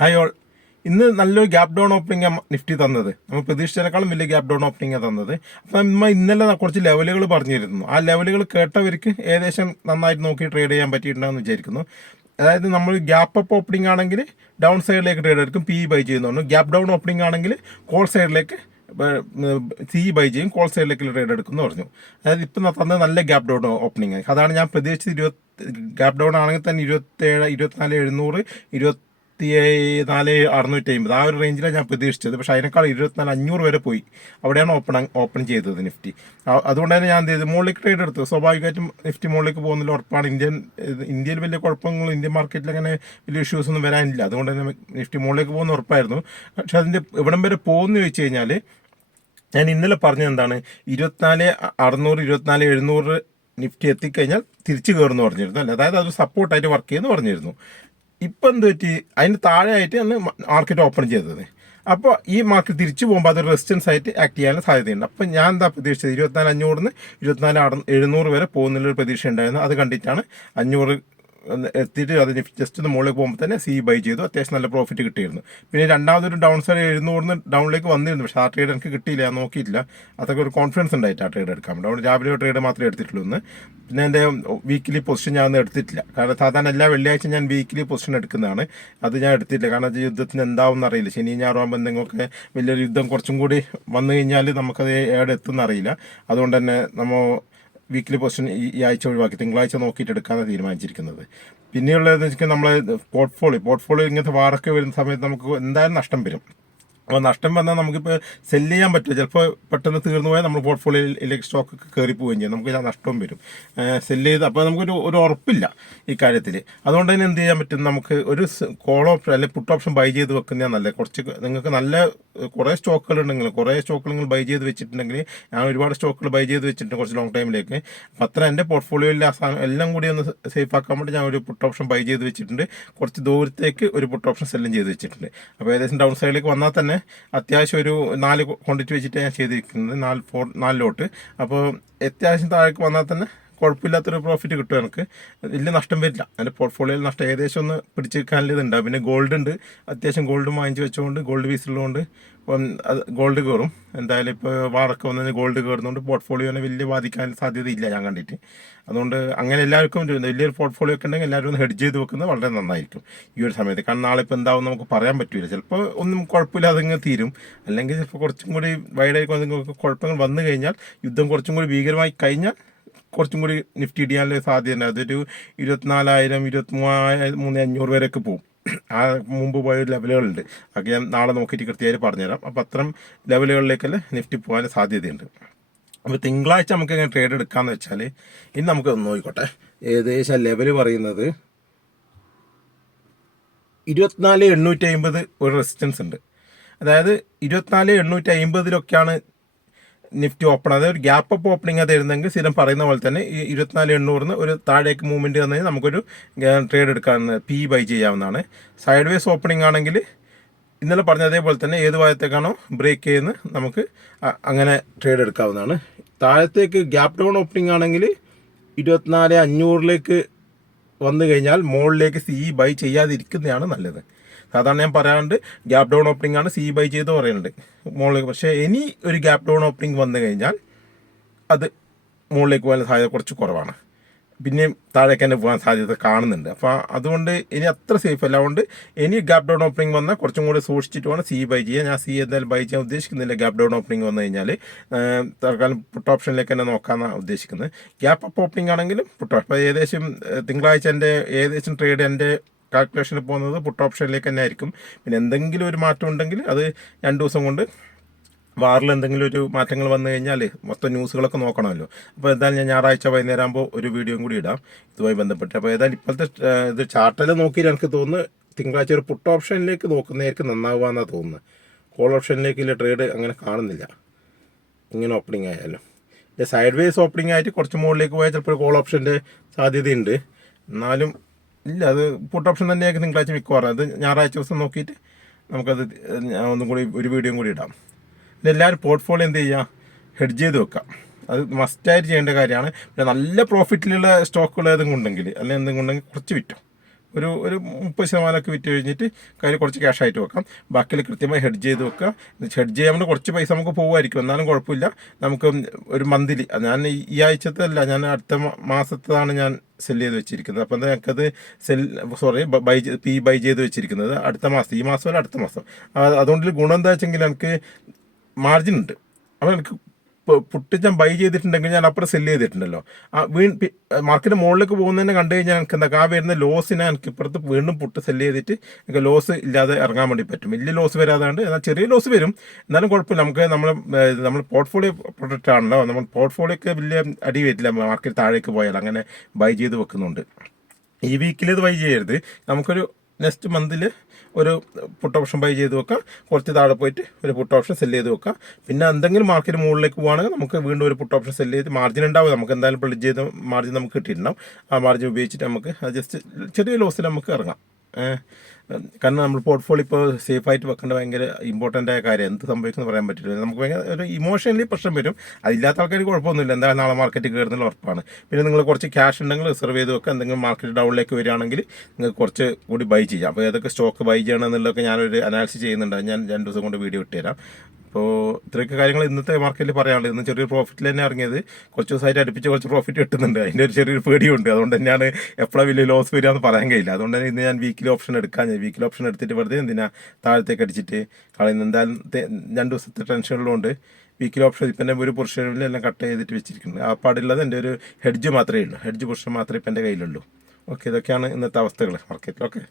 Hi all. ഇന്ന് നല്ലൊരു gap down opening Nifty തന്നത്. നമ്മൾ പ്രതീക്ഷിച്ചതിനേക്കാളും വലിയ ഗ്യാപ് ഡൗൺ ഓപ്പണിംഗ് തന്നത്. അപ്പം നമ്മൾ ഇന്നലെ കുറച്ച് ലെവലുകൾ പറഞ്ഞിരുന്നു. ആ ലെവലുകൾ കേട്ടവർക്ക് ഏകദേശം നന്നായിട്ട് നോക്കി ട്രേഡ് ചെയ്യാൻ പറ്റിയിട്ടുണ്ടെന്ന് വിചാരിക്കുന്നു. അതായത് നമ്മൾ ഗ്യാപ്പ് അപ്പ് ഓപ്പണിംഗ് ആണെങ്കിൽ ഡൗൺ സൈഡിലേക്ക് ട്രേഡ് എടുക്കും, പി ബൈ ചെയ്യുന്നുണ്ട്. ഗ്യാപ് ഡൗൺ ഓപ്പണിംഗ് ആണെങ്കിൽ കോൾ സൈഡിലേക്ക് സി ബൈ ചെയ്യും, കോൾ സൈഡിലേക്ക് ട്രേഡ് എടുക്കുമെന്ന് പറഞ്ഞു. അതായത് ഇപ്പം തന്നത് നല്ല ഗ്യാപ് ഡൗൺ ഓപ്പണിംഗ് ആയി. അതാണ് ഞാൻ പ്രതീക്ഷിച്ചത്. ഗ്യാപ് ഡൗൺ ആണെങ്കിൽ തന്നെ 24,700, 24,650 ആ ഒരു റേഞ്ചിലാണ് ഞാൻ പ്രതീക്ഷിച്ചത്. പക്ഷേ അതിനേക്കാൾ 24,500 വരെ പോയി. അവിടെയാണ് ഓപ്പൺ ചെയ്തത് നിഫ്റ്റി. അതുകൊണ്ട് തന്നെ ഞാൻ എന്ത് ചെയ്തു, മുകളിലേക്ക് ട്രേഡ് എടുത്തു. സ്വാഭാവികമായിട്ടും നിഫ്റ്റി മുകളിലേക്ക് പോകുന്നതിൽ ഉറപ്പാണ്. ഇന്ത്യയിൽ വലിയ കുഴപ്പങ്ങൾ, ഇന്ത്യൻ മാർക്കറ്റിൽ അങ്ങനെ വലിയ ഇഷ്യൂസ് ഒന്നും വരാനില്ല. അതുകൊണ്ട് തന്നെ നിഫ്റ്റി മുകളിലേക്ക് പോകുന്ന ഉറപ്പായിരുന്നു. പക്ഷെ അതിൻ്റെ ഇവിടം വരെ പോകുമെന്ന് ചോദിച്ചു കഴിഞ്ഞാൽ, ഞാൻ ഇന്നലെ പറഞ്ഞത് എന്താണ്, 24,600, 24,700 നിഫ്റ്റി എത്തിക്കഴിഞ്ഞാൽ തിരിച്ചു കയറുമെന്ന് പറഞ്ഞിരുന്നു അല്ലേ. അതായത് അത് സപ്പോർട്ടായിട്ട് വർക്ക് ചെയ്യുമെന്ന് പറഞ്ഞിരുന്നു. ഇപ്പം എന്ത് പറ്റി, അതിന് താഴെയായിട്ട് അന്ന് മാർക്കറ്റ് ഓപ്പൺ ചെയ്തത്. അപ്പോൾ ഈ മാർക്കറ്റ് തിരിച്ചു പോകുമ്പോൾ അതൊരു റെസിസ്റ്റൻസ് ആയിട്ട് ആക്ട് ചെയ്യാനുള്ള സാധ്യതയുണ്ട്. അപ്പം ഞാൻ എന്താ പ്രതീക്ഷിച്ചത്, 24,500 24,700 വരെ പോകുന്നുള്ളൊരു പ്രതീക്ഷ ഉണ്ടായിരുന്നു. അത് കണ്ടിട്ടാണ് 500 എത്തിയിട്ട് അതിന് ജസ്റ്റ് ഒന്ന് മുകളിലേക്ക് പോകുമ്പോൾ തന്നെ സി ബൈ ചെയ്തു. അത്യാവശ്യം നല്ല പ്രോഫിറ്റ് കിട്ടിയിരുന്നു. പിന്നെ രണ്ടാമതൊരു ഡൗൺ സൈഡ് 700 ഡൗണിലേക്ക് വന്നിരുന്നു. പക്ഷേ ആ ട്രേഡ് എനിക്ക് കിട്ടിയില്ല, ഞാൻ നോക്കിയിട്ടില്ല. അതൊക്കെ ഒരു കോൺഫിഡൻസ് ഉണ്ടായിട്ട് ആ ട്രേഡ് എടുക്കാൻ പറ്റും. അതുകൊണ്ട് രാവിലെ ട്രേഡ് മാത്രമേ എടുത്തിട്ടുള്ളൂ എന്ന്. പിന്നെ എൻ്റെ വീക്കിലി പൊസിഷൻ ഞാൻ ഒന്നും എടുത്തിട്ടില്ല. കാരണം സാധാരണ എല്ലാ വെള്ളിയാഴ്ച ഞാൻ വീക്കിലി പൊസിഷൻ എടുക്കുന്നതാണ്. അത് ഞാൻ എടുത്തിട്ടില്ല. കാരണം അത് യുദ്ധത്തിന് എന്താവും അറിയില്ല. ശനി ഞായറാകുമ്പോൾ എന്തെങ്കിലുമൊക്കെ വലിയൊരു യുദ്ധം കുറച്ചും കൂടി വന്നു കഴിഞ്ഞാൽ നമുക്കത് എവിടെ എത്തുമെന്ന് അറിയില്ല. അതുകൊണ്ട് തന്നെ നമ്മൾ വീക്കിലി പൊസിഷൻ ഈ ആഴ്ച ഒഴിവാക്കി തിങ്കളാഴ്ച നോക്കിയിട്ട് എടുക്കാനാണ് തീരുമാനിച്ചിരിക്കുന്നത്. പിന്നെയുള്ളതെന്ന് വെച്ചാൽ നമ്മൾ പോർട്ട്ഫോളിയോ ഇങ്ങനത്തെ വാറൊക്കെ വരുന്ന സമയത്ത് നമുക്ക് എന്തായാലും നഷ്ടം വരും. അപ്പോൾ നഷ്ടം വന്നാൽ നമുക്കിപ്പോൾ സെല്ല് ചെയ്യാൻ പറ്റില്ല. ചിലപ്പോൾ പെട്ടെന്ന് തീർന്നു പോയാൽ നമ്മൾ പോർട്ട്ഫോളിയോയിലേക്ക് സ്റ്റോക്കൊക്കെ കയറി പോവുകയും ചെയ്യും. നമുക്ക് നഷ്ടവും വരും സെല്ല് ചെയ്ത്. അപ്പോൾ നമുക്കൊരു ഉറപ്പില്ല ഈ കാര്യത്തിൽ. അതുകൊണ്ട് തന്നെ എന്ത് ചെയ്യാൻ പറ്റും, നമുക്ക് ഒരു കോൾ ഓപ്ഷൻ അല്ലെങ്കിൽ പുട്ട് ഓപ്ഷൻ ബൈ ചെയ്ത് വെക്കുന്നതാണ് നല്ലത്. നിങ്ങൾക്ക് നല്ല കുറേ സ്റ്റോക്കുകളുണ്ടെങ്കിൽ നിങ്ങൾ ബൈ ചെയ്ത് വെച്ചിട്ടുണ്ടെങ്കിൽ, ഞാൻ ഒരുപാട് സ്റ്റോക്കുകൾ ബൈ ചെയ്ത് വെച്ചിട്ടുണ്ട് കുറച്ച് ലോങ് ടൈമിലേക്ക്. അപ്പം അത്ര എൻ്റെ പോർട്ട്ഫോളിയോയിൽ ആ സാധനം എല്ലാം കൂടി ഒന്ന് സേഫ് ആക്കാൻ വേണ്ടി ഞാൻ ഒരു പുട്ട് ഓപ്ഷൻ ബൈ ചെയ്ത് വെച്ചിട്ടുണ്ട്. കുറച്ച് ദൂരത്തേക്ക് ഒരു പുട്ട് ഓപ്ഷൻ സെല്ലും ചെയ്ത് വെച്ചിട്ടുണ്ട്. അപ്പോൾ ഏകദേശം ഡൗൺ സൈഡിലേക്ക് വന്നാൽ തന്നെ അത്യാവശ്യം ഒരു 4 ക്വാണ്ടിറ്റി വെച്ചിട്ട് ഞാൻ ചെയ്തിരിക്കുന്നത്, 4 ലോട്ട്. അപ്പോൾ അത്യാവശ്യം താഴേക്ക് വന്നാൽ തന്നെ കുഴപ്പമില്ലാത്തൊരു പ്രോഫിറ്റ് കിട്ടും. എനിക്ക് വലിയ നഷ്ടം വരില്ല. എൻ്റെ പോർട്ട്ഫോളിയോയിൽ നഷ്ടം ഏകദേശം ഒന്ന് പിടിച്ചെടുക്കാനുള്ള ഇതുണ്ടാവും. പിന്നെ ഗോൾഡ് ഉണ്ട്, അത്യാവശ്യം ഗോൾഡ് വാങ്ങിച്ച് വെച്ചുകൊണ്ട് ഗോൾഡ് പീസുള്ളതുകൊണ്ട് അത് ഗോൾഡ് കയറും. എന്തായാലും ഇപ്പോൾ വാറൊക്കെ വന്നതിന് ഗോൾഡ് കയറുന്നതുകൊണ്ട് പോർട്ട്ഫോളിയോനെ വലിയ ബാധിക്കാൻ സാധ്യതയില്ല ഞാൻ കണ്ടിട്ട്. അതുകൊണ്ട് അങ്ങനെ എല്ലാവർക്കും വലിയൊരു പോർട്ട്ഫോളിയോ ഒക്കെ ഉണ്ടെങ്കിൽ എല്ലാവരും ഒന്ന് ഹെഡ് ചെയ്ത് വെക്കുന്നത് വളരെ നന്നായിരിക്കും ഈ ഒരു സമയത്ത്. കാരണം നാളെ ഇപ്പോൾ എന്താവും നമുക്ക് പറയാൻ പറ്റില്ല. ചിലപ്പോൾ ഒന്നും കുഴപ്പമില്ല, അതിങ്ങ് തീരും. അല്ലെങ്കിൽ ചിലപ്പോൾ കുറച്ചും കൂടി വൈഡായിരിക്കും. എന്തെങ്കിലും കുഴപ്പങ്ങൾ വന്നു കഴിഞ്ഞാൽ, യുദ്ധം കുറച്ചും കൂടി ഭീകരമായി കഴിഞ്ഞാൽ കുറച്ചും കൂടി നിഫ്റ്റി ഇടിയാനുള്ള സാധ്യത. അതൊരു 24,000, 23,500 വരെയൊക്കെ പോകും. ആ മുമ്പ് പോയ ലെവലുകളുണ്ട്. അതൊക്കെ ഞാൻ നാളെ നോക്കിയിട്ട് കൃത്യമായിട്ട് പറഞ്ഞുതരാം. അപ്പോൾ അത്തരം ലെവലുകളിലേക്കല്ലേ നിഫ്റ്റി പോകാൻ സാധ്യതയുണ്ട്. അപ്പോൾ തിങ്കളാഴ്ച നമുക്ക് എങ്ങനെ ട്രേഡ് എടുക്കാമെന്ന് വെച്ചാൽ, ഇനി നമുക്ക് നോക്കിക്കോട്ടെ. ഏകദേശം ലെവൽ പറയുന്നത് 24,850 ഒരു റെസിസ്റ്റൻസ് ഉണ്ട്. അതായത് 24,850 നിഫ്റ്റി ഓപ്പൺ. അതായത് ഒരു ഗ്യാപ്പ് അപ്പ് ഓപ്പണിംഗ് തരുന്നെങ്കിൽ സ്ഥിരം പറയുന്ന പോലെ തന്നെ ഈ 24,800 ഒരു താഴേക്ക് മൂവ്മെൻറ്റ് വന്നു കഴിഞ്ഞാൽ നമുക്കൊരു ട്രേഡ് എടുക്കാവുന്ന പി ബൈ ചെയ്യാവുന്നതാണ്. സൈഡ് വേസ് ഓപ്പണിംഗ് ആണെങ്കിൽ ഇന്നലെ പറഞ്ഞ അതേപോലെ തന്നെ ഏത് ഭാഗത്തേക്കാണോ ബ്രേക്ക് ചെയ്യുന്നത് നമുക്ക് അങ്ങനെ ട്രേഡ് എടുക്കാവുന്നതാണ്. താഴത്തേക്ക് ഗ്യാപ്പ് ഡൗൺ ഓപ്പണിംഗ് ആണെങ്കിൽ 24,500 വന്നു കഴിഞ്ഞാൽ മുകളിലേക്ക് സി ബൈ ചെയ്യാതിരിക്കുന്നതാണ് നല്ലത്. സാധാരണ ഞാൻ പറയാറുണ്ട് ഗ്യാപ്പ് ഡൗൺ ഓപ്പണിംഗ് ആണ് സി ബൈ ചെയ്ത് പറയുന്നുണ്ട് മുകളിലേക്ക്. പക്ഷേ ഇനി ഒരു ഗ്യാപ്പ് ഡൗൺ ഓപ്പണിംഗ് വന്നു കഴിഞ്ഞാൽ അത് മുകളിലേക്ക് പോകാൻ സാധ്യത കുറച്ച് കുറവാണ്. പിന്നെയും താഴേക്ക് തന്നെ പോകാൻ സാധ്യത കാണുന്നുണ്ട്. അപ്പോൾ അതുകൊണ്ട് ഇനി അത്ര സേഫ് അല്ല. അതുകൊണ്ട് ഇനി ഗ്യാപ്പ് ഡൗൺ ഓപ്പണിംഗ് വന്നാൽ കുറച്ചും കൂടി സൂക്ഷിച്ചിട്ട് വേണം സി ബൈ ചെയ്യാൻ. ഞാൻ സി എന്തായാലും ബൈ ചെയ്യാൻ ഉദ്ദേശിക്കുന്നില്ല. ഗ്യാപ്പ് ഡൗൺ ഓപ്പണിംഗ് വന്നു കഴിഞ്ഞാൽ തൽക്കാലം പുട്ട് ഓപ്ഷനിലേക്ക് തന്നെ നോക്കാനാണ് ഉദ്ദേശിക്കുന്നത്. ഗ്യാപ്പ് അപ്പ് ഓപ്പണിംഗ് ആണെങ്കിലും പുട്ട് ഓപ്ഷൻ. അപ്പോൾ ഏകദേശം തിങ്കളാഴ്ച എൻ്റെ ഏകദേശം ട്രേഡ് എൻ്റെ കാൽക്കുലേഷനിൽ പോകുന്നത് പുട്ട് ഓപ്ഷനിലേക്ക് തന്നെ ആയിരിക്കും. പിന്നെ എന്തെങ്കിലും ഒരു മാറ്റം ഉണ്ടെങ്കിൽ അത് 2 ദിവസം കൊണ്ട് വാറിൽ എന്തെങ്കിലും ഒരു മാറ്റങ്ങൾ വന്നു കഴിഞ്ഞാൽ മൊത്തം ന്യൂസുകളൊക്കെ നോക്കണമല്ലോ. അപ്പോൾ എന്തായാലും ഞാൻ ഞായറാഴ്ച വൈകുന്നേരം ആകുമ്പോൾ ഒരു വീഡിയോയും കൂടി ഇടാം ഇതുമായി ബന്ധപ്പെട്ട്. അപ്പോൾ ഏതായാലും ഇപ്പോഴത്തെ ഇത് ചാർട്ടിൽ നോക്കിയിട്ട് എനിക്ക് തോന്നുന്നു തിങ്കളാഴ്ച ഒരു പുട്ട് ഓപ്ഷനിലേക്ക് നോക്കുന്നതായിരിക്കും നന്നാവുകയെന്നാണ് തോന്നുന്നത്. കോൾ ഓപ്ഷനിലേക്കുള്ള ട്രേഡ് അങ്ങനെ കാണുന്നില്ല ഇങ്ങനെ ഓപ്പണിംഗ് ആയാലും. സൈഡ് വേസ് ഓപ്പണിംഗ് ആയിട്ട് കുറച്ച് മുകളിലേക്ക് പോയാൽ ചിലപ്പോൾ കോൾ ഓപ്ഷൻ്റെ സാധ്യതയുണ്ട്. എന്നാലും ഇല്ല, അത് പുട്ട് ഓപ്ഷൻ തന്നെയായിരിക്കും തിങ്കളാഴ്ച മിക്കവാറും. അത് ഞായറാഴ്ച ദിവസം നോക്കിയിട്ട് നമുക്കത് ഒന്നും കൂടി ഒരു വീഡിയോയും കൂടി ഇടാം. ഇതെല്ലാവരും പോർട്ട്ഫോളിയോ എന്ത് ചെയ്യുക, ഹെഡ് ചെയ്ത് വെക്കാം. അത് മസ്റ്റായിട്ട് ചെയ്യേണ്ട കാര്യമാണ്. പിന്നെ നല്ല പ്രോഫിറ്റിലുള്ള സ്റ്റോക്കുകൾ ഏതെങ്കിലും ഉണ്ടെങ്കിൽ അല്ലെങ്കിൽ എന്തെങ്കിലും ഉണ്ടെങ്കിൽ കുറച്ച് വിറ്റും. ഒരു 30% വിറ്റ് കഴിഞ്ഞിട്ട് കയ്യിൽ കുറച്ച് ക്യാഷായിട്ട് വെക്കാം. ബാക്കിയിൽ കൃത്യമായി ഹെഡ്ജ് ചെയ്ത് വെക്കുക. ഹെഡ്ജ് ചെയ്യാൻ കുറച്ച് പൈസ നമുക്ക് പോകുമായിരിക്കും, എന്നാലും കുഴപ്പമില്ല. നമുക്ക് ഒരു മന്ത്ലി, ഞാൻ ഈ ആഴ്ചത്തെ അല്ല, ഞാൻ അടുത്ത മാസത്താണ് ഞാൻ സെല് ചെയ്ത് വെച്ചിരിക്കുന്നത്. അപ്പം ഞങ്ങൾക്കത് ബൈ ചെയ്ത് വെച്ചിരിക്കുന്നത് അടുത്ത മാസം, ഈ മാസമല്ല അടുത്ത മാസം. അതുകൊണ്ട് ഗുണം എന്താ വെച്ചെങ്കിൽ എനിക്ക് മാർജിൻ ഉണ്ട്. അപ്പോൾ എനിക്ക് പുട്ട് ഞാൻ ബൈ ചെയ്തിട്ടുണ്ടെങ്കിൽ ഞാൻ അപ്പുറം സെല് ചെയ്തിട്ടുണ്ടല്ലോ, മാർക്കറ്റ് മുകളിലേക്ക് പോകുന്നതിനെ കണ്ടു കഴിഞ്ഞാൽ എനിക്ക് എന്താ ആ വരുന്ന ലോസിനെ എനിക്ക് ഇപ്പുറത്ത് വീണ്ടും പുട്ട് സെല് ചെയ്തിട്ട് എനിക്ക് ലോസ് ഇല്ലാതെ ഇറങ്ങാൻ വേണ്ടി പറ്റും. വലിയ ലോസ് വരാതാണ്ട്, എന്നാൽ ചെറിയ ലോസ് വരും, എന്നാലും കുഴപ്പമില്ല. നമുക്ക് നമ്മൾ പോർട്ട്ഫോളിയോ പ്രൊഡക്റ്റ് ആണല്ലോ, നമ്മൾ പോർട്ട്ഫോളിയോക്ക് വലിയ അടി വരില്ല മാർക്കറ്റ് താഴേക്ക് പോയാൽ. അങ്ങനെ ബൈ ചെയ്ത് വെക്കുന്നുണ്ട്. ഈ വീക്കിൽ ഇത് ബൈ ചെയ്യരുത്. നമുക്കൊരു നെക്സ്റ്റ് മന്തിൽ ഒരു പുട്ട് ഓപ്ഷൻ ബൈ ചെയ്ത് വെക്കാം, കുറച്ച് താഴെ പോയിട്ട് ഒരു പുട്ട് ഓപ്ഷൻ സെല് ചെയ്ത് വെക്കാം. പിന്നെ എന്തെങ്കിലും മാർക്കറ്റ് മുകളിലേക്ക് പോകുകയാണെങ്കിൽ നമുക്ക് വീണ്ടും ഒരു പുട്ട് ഓപ്ഷൻ സെല് ചെയ്ത്, മാർജിൻ ഉണ്ടാവും, നമുക്ക് എന്തായാലും പ്ലെഡ്ജ് ചെയ്ത മാർജിൻ നമുക്ക് കിട്ടിയിട്ടുണ്ടാവും. ആ മാർജിൻ ഉപയോഗിച്ചിട്ട് നമുക്ക് ജസ്റ്റ് ചെറിയ ലോസിൽ നമുക്ക് ഇറങ്ങാം. കാരണം നമ്മൾ പോർട്ട്ഫോളിയോ ഇപ്പോൾ സേഫായിട്ട് വെക്കേണ്ട ഭയങ്കര ഇമ്പോർട്ടൻ്റ് ആയ കാര്യം. എന്ത് സംഭവിക്കുമെന്ന് പറയാൻ പറ്റില്ല. നമുക്ക് ഭയങ്കര ഒരു ഇമോഷണലി പ്രശ്നം വരും. അതില്ലാത്ത ആൾക്കാർക്ക് കുഴപ്പമൊന്നുമില്ല, എന്തായാലും നാളെ മാർക്കറ്റ് കയറുന്നുള്ള ഉറപ്പാണ്. പിന്നെ നിങ്ങൾ കുറച്ച് ക്യാഷ് ഉണ്ടെങ്കിൽ റിസർവ് ചെയ്ത് വെക്കുക. എന്തെങ്കിലും മാർക്കറ്റ് ഡൗണിലേക്ക് വരികയാണെങ്കിൽ നിങ്ങൾക്ക് കുറച്ച് കൂടി ബൈ ചെയ്യാം. അപ്പോൾ ഏതൊക്കെ സ്റ്റോക്ക് ബൈ ചെയ്യണം എന്നുള്ളതൊക്കെ ഞാനൊരു അനാലിസിസ് ചെയ്യുന്നുണ്ട്. ഞാൻ 2 ദിവസം കൊണ്ട് വീഡിയോ ഇട്ടുതരാം. അപ്പോൾ ഇത്രയൊക്കെ കാര്യങ്ങൾ ഇന്നത്തെ മാർക്കറ്റിൽ പറയാനുള്ളത്. ഇന്ന് ചെറിയൊരു പ്രോഫിറ്റിൽ തന്നെ ഇറങ്ങിയത്, കുറച്ച് ദിവസമായിട്ട് അടുപ്പിച്ച് കുറച്ച് പ്രോഫിറ്റ് കിട്ടുന്നുണ്ട്. അതിൻ്റെ ഒരു ചെറിയൊരു പേടിയുണ്ട്. അതുകൊണ്ട് തന്നെയാണ് എപ്പോഴാണ് വലിയ ലോസ് വരിക എന്ന് പറയാൻ കഴിയില്ല. അതുകൊണ്ട് തന്നെ ഇന്ന് ഞാൻ വീക്കിലി ഓപ്ഷൻ എടുക്കാൻ, വീക്കിലി ഓപ്ഷൻ എടുത്തിട്ട് വെറുതെ എന്തിനാ താഴത്തേക്ക് അടിച്ചിട്ട് കളയുന്നത്. എന്തായാലും 2 ദിവസത്തെ ടെൻഷനുള്ളതുകൊണ്ട് വീക്കിലി ഓപ്ഷൻ ഇപ്പം എൻ്റെ ഒരു പൊസിഷനിൽ എല്ലാം കട്ട് ചെയ്തിട്ട് വെച്ചിരിക്കുന്നത്. ആ പാടുള്ളത് എൻ്റെ ഒരു ഹെഡ്ജ് മാത്രമേ ഉള്ളൂ, ഹെഡ്ജ് പൊസിഷൻ മാത്രമേ ഇപ്പം എൻ്റെ കയ്യിലുള്ളൂ. ഓക്കെ, ഇതൊക്കെയാണ് ഇന്നത്തെ അവസ്ഥകൾ മാർക്കറ്റിൽ. ഓക്കെ.